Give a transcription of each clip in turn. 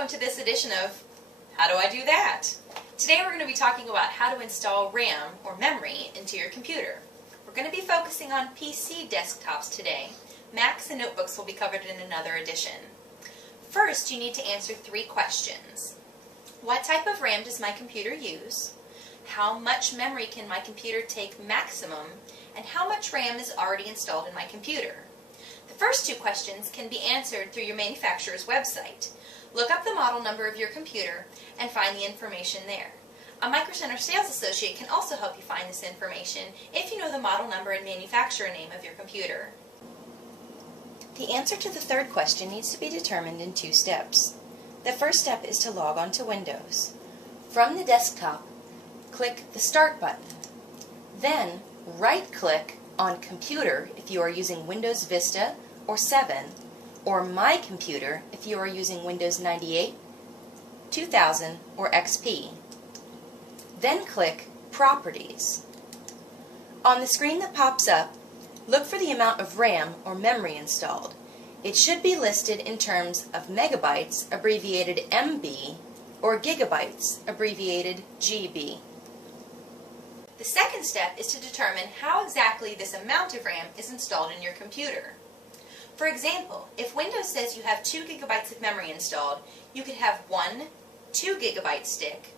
welcome to this edition of How Do I Do That? Today we're going to be talking about how to install RAM, or memory, into your computer. We're going to be focusing on PC desktops today. Macs and notebooks will be covered in another edition. First, you need to answer 3 questions. What type of RAM does my computer use? How much memory can my computer take maximum? And how much RAM is already installed in my computer? The first 2 questions can be answered through your manufacturer's website. Look up the model number of your computer and find the information there. A Micro Center sales associate can also help you find this information if you know the model number and manufacturer name of your computer. The answer to the third question needs to be determined in 2 steps. The first step is to log on to Windows. From the desktop, click the Start button. Then, right-click on Computer if you are using Windows Vista or 7, or My Computer if you are using Windows 98, 2000, or XP. Then click Properties. On the screen that pops up, look for the amount of RAM or memory installed. It should be listed in terms of megabytes, abbreviated MB, or gigabytes, abbreviated GB. The second step is to determine how exactly this amount of RAM is installed in your computer. For example, if Windows says you have 2 gigabytes of memory installed, you could have 1 2 gigabyte stick,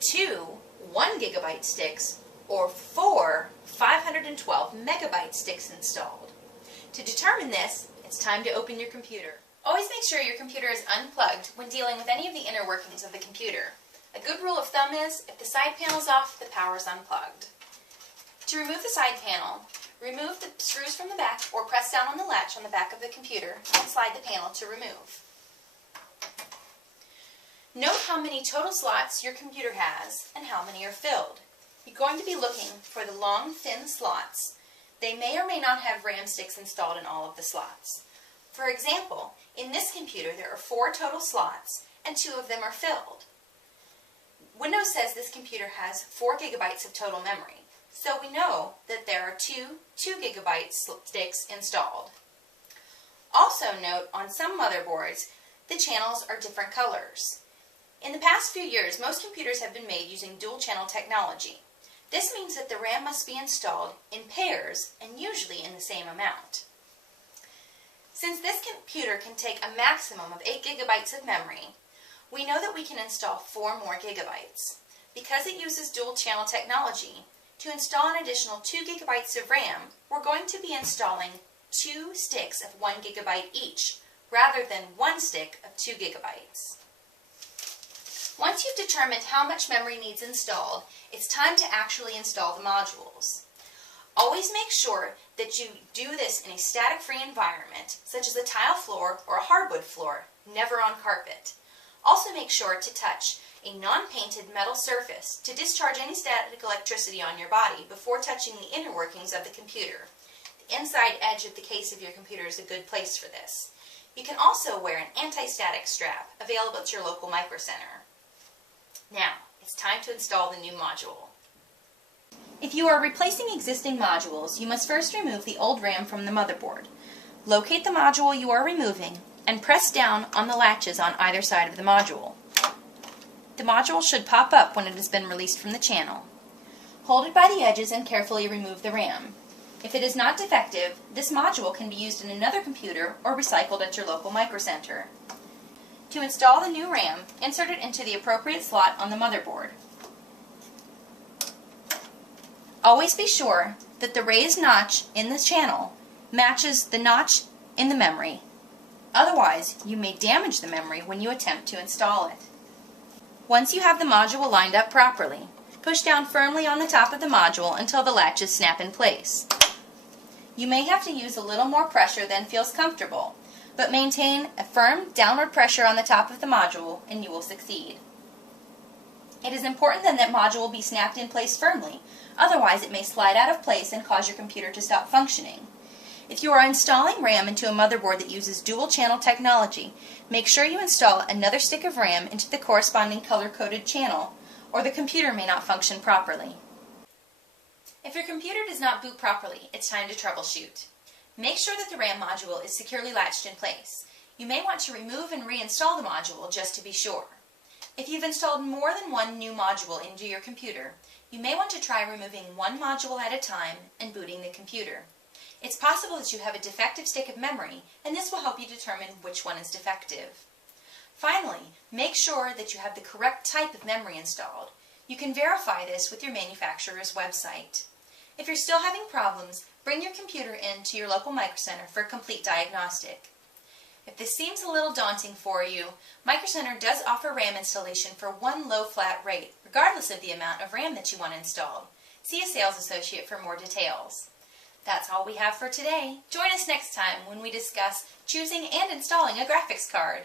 2 1 gigabyte sticks, or 4 512 megabyte sticks installed. To determine this, it's time to open your computer. Always make sure your computer is unplugged when dealing with any of the inner workings of the computer. A good rule of thumb is, if the side panel is off, the power is unplugged. To remove the side panel, remove the screws from the back or press down on the latch on the back of the computer and slide the panel to remove. Note how many total slots your computer has and how many are filled. You're going to be looking for the long, thin slots. They may or may not have RAM sticks installed in all of the slots. For example, in this computer there are 4 total slots and 2 of them are filled. Windows says this computer has 4 gigabytes of total memory, so we know that there are 2 gigabyte sticks installed. Also note, on some motherboards, the channels are different colors. In the past few years, most computers have been made using dual channel technology. This means that the RAM must be installed in pairs and usually in the same amount. Since this computer can take a maximum of 8 gigabytes of memory, we know that we can install 4 more gigabytes. Because it uses dual channel technology, to install an additional 2 gigabytes of RAM, we're going to be installing 2 sticks of 1 gigabyte each, rather than 1 stick of 2 gigabytes. Once you've determined how much memory needs installed, it's time to actually install the modules. Always make sure that you do this in a static-free environment, such as a tile floor or a hardwood floor, never on carpet. Also make sure to touch a non-painted metal surface to discharge any static electricity on your body before touching the inner workings of the computer. The inside edge of the case of your computer is a good place for this. You can also wear an anti-static strap available at your local Micro Center. Now, it's time to install the new module. If you are replacing existing modules, you must first remove the old RAM from the motherboard. Locate the module you are removing and press down on the latches on either side of the module. The module should pop up when it has been released from the channel. Hold it by the edges and carefully remove the RAM. If it is not defective, this module can be used in another computer or recycled at your local Micro Center. To install the new RAM, insert it into the appropriate slot on the motherboard. Always be sure that the raised notch in the channel matches the notch in the memory. Otherwise, you may damage the memory when you attempt to install it. Once you have the module lined up properly, push down firmly on the top of the module until the latches snap in place. You may have to use a little more pressure than feels comfortable, but maintain a firm downward pressure on the top of the module and you will succeed. It is important then that module be snapped in place firmly, otherwise it may slide out of place and cause your computer to stop functioning. If you are installing RAM into a motherboard that uses dual channel technology, make sure you install another stick of RAM into the corresponding color-coded channel, or the computer may not function properly. If your computer does not boot properly, it's time to troubleshoot. Make sure that the RAM module is securely latched in place. You may want to remove and reinstall the module just to be sure. If you've installed more than one new module into your computer, you may want to try removing one module at a time and booting the computer. It's possible that you have a defective stick of memory, and this will help you determine which one is defective. Finally, make sure that you have the correct type of memory installed. You can verify this with your manufacturer's website. If you're still having problems, bring your computer in to your local Micro Center for a complete diagnostic. If this seems a little daunting for you, Micro Center does offer RAM installation for one low flat rate, regardless of the amount of RAM that you want installed. See a sales associate for more details. That's all we have for today. Join us next time when we discuss choosing and installing a graphics card.